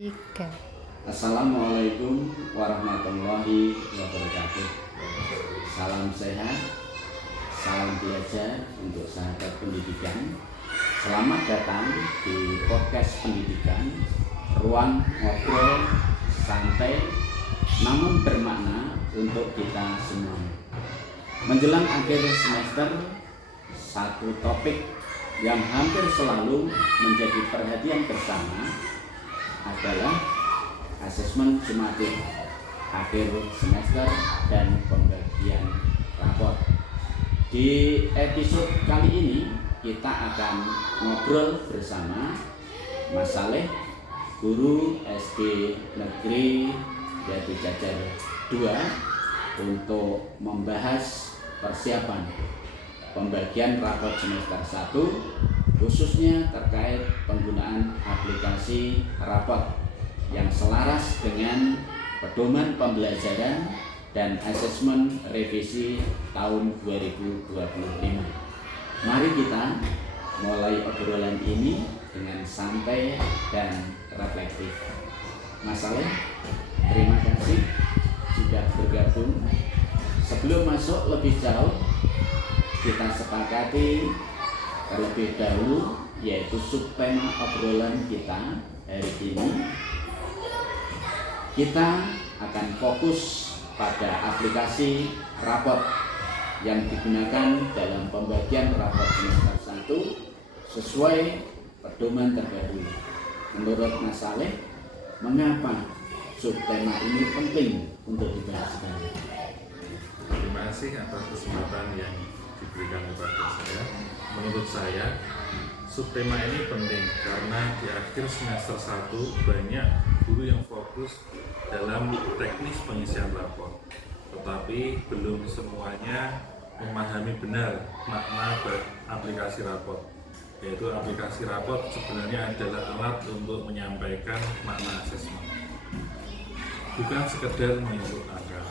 Tiga. Assalamualaikum warahmatullahi wabarakatuh. Salam sehat, salam belajar untuk sahabat pendidikan. Selamat datang di podcast pendidikan, ruang ngobrol santai namun bermakna untuk kita semua. Menjelang akhir semester, satu topik yang hampir selalu menjadi perhatian bersama adalah asesmen sumatif akhir semester dan pembagian rapor. Di episode kali ini kita akan ngobrol bersama Mas Saleh, guru SD Negeri Jati Jajar 2, untuk membahas persiapan pembagian rapor semester 1, khususnya terkait penggunaan aplikasi rapor yang selaras dengan pedoman pembelajaran dan asesmen revisi tahun 2025. Mari kita mulai obrolan ini dengan santai dan reflektif. Mas Saleh, terima kasih sudah bergabung. Sebelum masuk lebih jauh, kita sepakati terlebih dahulu, yaitu subtema obrolan kita hari ini. Kita akan fokus pada aplikasi rapor yang digunakan dalam pembagian rapor semester 1 sesuai pedoman terbaru. Menurut Mas Saleh, mengapa subtema ini penting untuk dibahas? Terima kasih atas kesempatan yang diberikan kepada saya. Menurut saya, subtema ini penting karena di akhir semester 1 banyak guru yang fokus dalam teknis pengisian rapor, tetapi belum semuanya memahami benar makna aplikasi rapor. Yaitu aplikasi rapor sebenarnya adalah alat untuk menyampaikan makna asesmen, bukan sekedar menginput angka.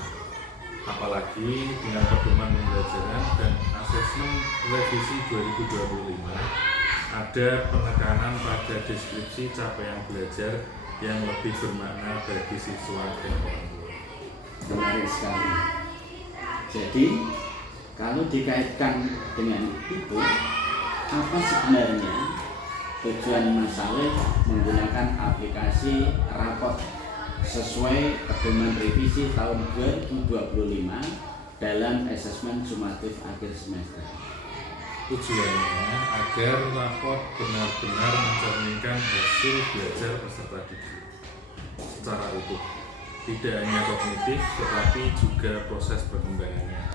Apalagi dengan pedoman pembelajaran dan asesmen revisi 2025, ada penekanan pada deskripsi capaian belajar yang lebih bermakna bagi siswa dan orang tua. Menarik sekali. Jadi, kalau dikaitkan dengan itu, apa sebenarnya tujuan Mas Saleh menggunakan aplikasi rapor sesuai pedoman revisi tahun 2025 dalam asesmen sumatif akhir semester? Tujuannya agar rapor benar-benar mencerminkan hasil belajar peserta didik secara utuh, tidak hanya kognitif tetapi juga proses perkembangannya.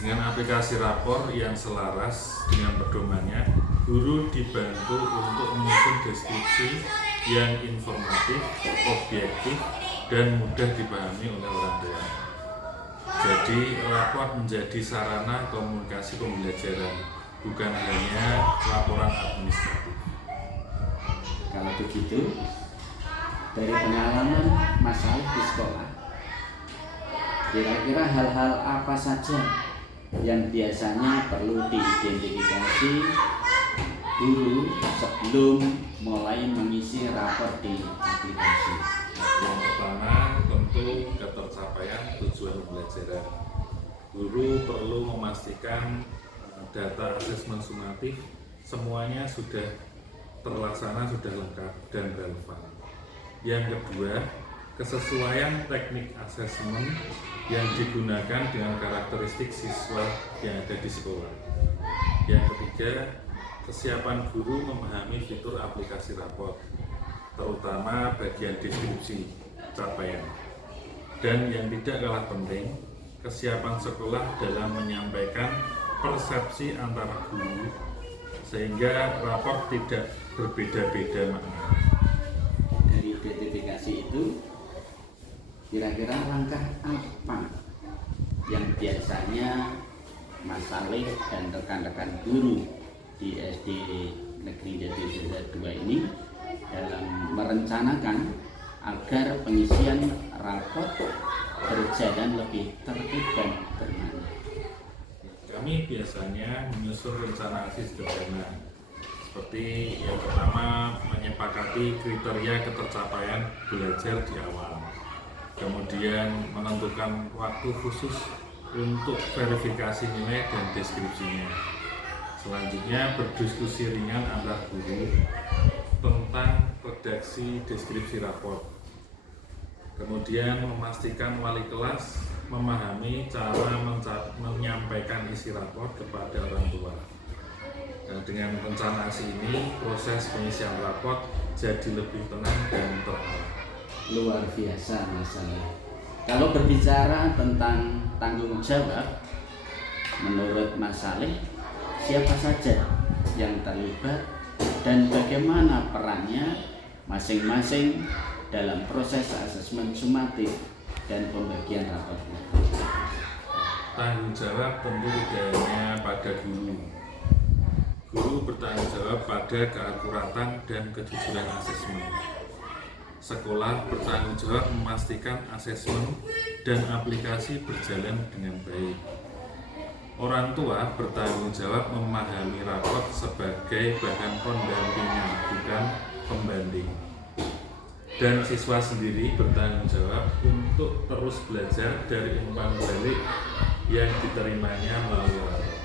Dengan aplikasi rapor yang selaras dengan pedomannya, guru dibantu untuk menyusun deskripsi yang informatif, objektif, dan mudah dipahami oleh orang tua. Jadi, rapor menjadi sarana komunikasi pembelajaran, bukan hanya laporan administratif. Kalau begitu, dari pengalaman Mas Saleh di sekolah, kira-kira hal-hal apa saja yang biasanya perlu diidentifikasi dulu sebelum mulai mengisi rapor di aplikasi? Yang pertama, tentu ketercapaian tujuan pembelajaran. Guru perlu memastikan data asesmen sumatif semuanya sudah terlaksana, sudah lengkap dan relevan. Yang kedua, kesesuaian teknik asesmen yang digunakan dengan karakteristik siswa yang ada di sekolah. Yang ketiga, kesiapan guru memahami fitur aplikasi rapor, terutama bagian deskripsi capaian. Dan yang tidak kalah penting, kesiapan sekolah dalam menyampaikan persepsi antara guru sehingga rapor tidak berbeda-beda makna. Dari identifikasi itu, kira-kira langkah apa yang biasanya Mas Saleh dan rekan-rekan guru di SD Negeri Jati Jajar 2 ini dalam merencanakan agar pengisian rapor berjalan lebih tertib dan bermakna? Kami biasanya menyusun rencana aksi sederhana Seperti yang pertama, menyepakati kriteria ketercapaian belajar di awal. Kemudian menentukan waktu khusus untuk verifikasi nilai dan deskripsinya. Selanjutnya, berdiskusi ringan antar guru tentang redaksi deskripsi rapor. Kemudian memastikan wali kelas memahami cara menyampaikan isi rapor kepada orang tua. Nah, dengan perencanaan ini, proses pengisian rapor jadi lebih tenang dan terarah. Luar biasa masalah. Kalau berbicara tentang tanggung jawab, menurut Mas Saleh, siapa saja yang terlibat dan bagaimana perannya masing-masing dalam proses asesmen sumatif dan pembagian rapor? Tanggung jawab tentu tidak hanya pada guru. Guru bertanggung jawab pada keakuratan dan kejujuran asesmen. Sekolah bertanggung jawab memastikan asesmen dan aplikasi berjalan dengan baik. Orang tua bertanggung jawab memahami rapor sebagai bahan pendampingan, bukan pembanding. Dan siswa sendiri bertanggung jawab untuk terus belajar dari umpan balik yang diterimanya melalui rapor.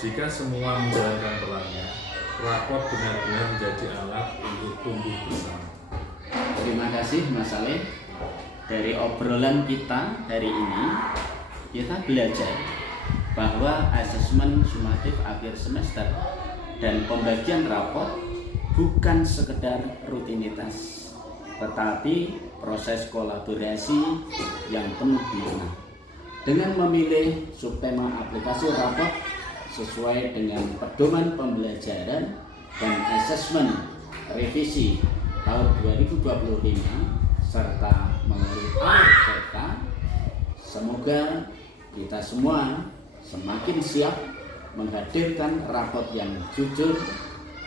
Jika semua menjalankan perannya, rapor benar-benar menjadi alat untuk tumbuh bersama. Terima kasih Mas Saleh. Dari obrolan kita hari ini, kita belajar bahwa asesmen sumatif akhir semester dan pembagian rapor bukan sekedar rutinitas, tetapi proses kolaborasi yang penuh makna. Dengan memilih subtema aplikasi rapor sesuai dengan pedoman pembelajaran dan asesmen revisi tahun 2025 serta melalui RPK, semoga kita semua semakin siap menghadirkan rapor yang jujur,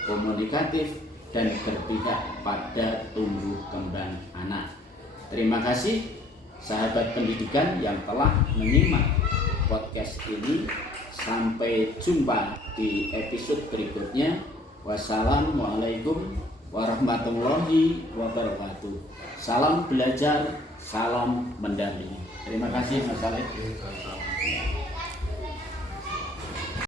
komunikatif, dan berpihak pada tumbuh kembang anak. Terima kasih sahabat pendidikan yang telah menyimak podcast ini. Sampai jumpa di episode berikutnya. Wassalamualaikum warahmatullahi wabarakatuh. Salam belajar, salam mendampingi. Terima kasih Mas Saleh.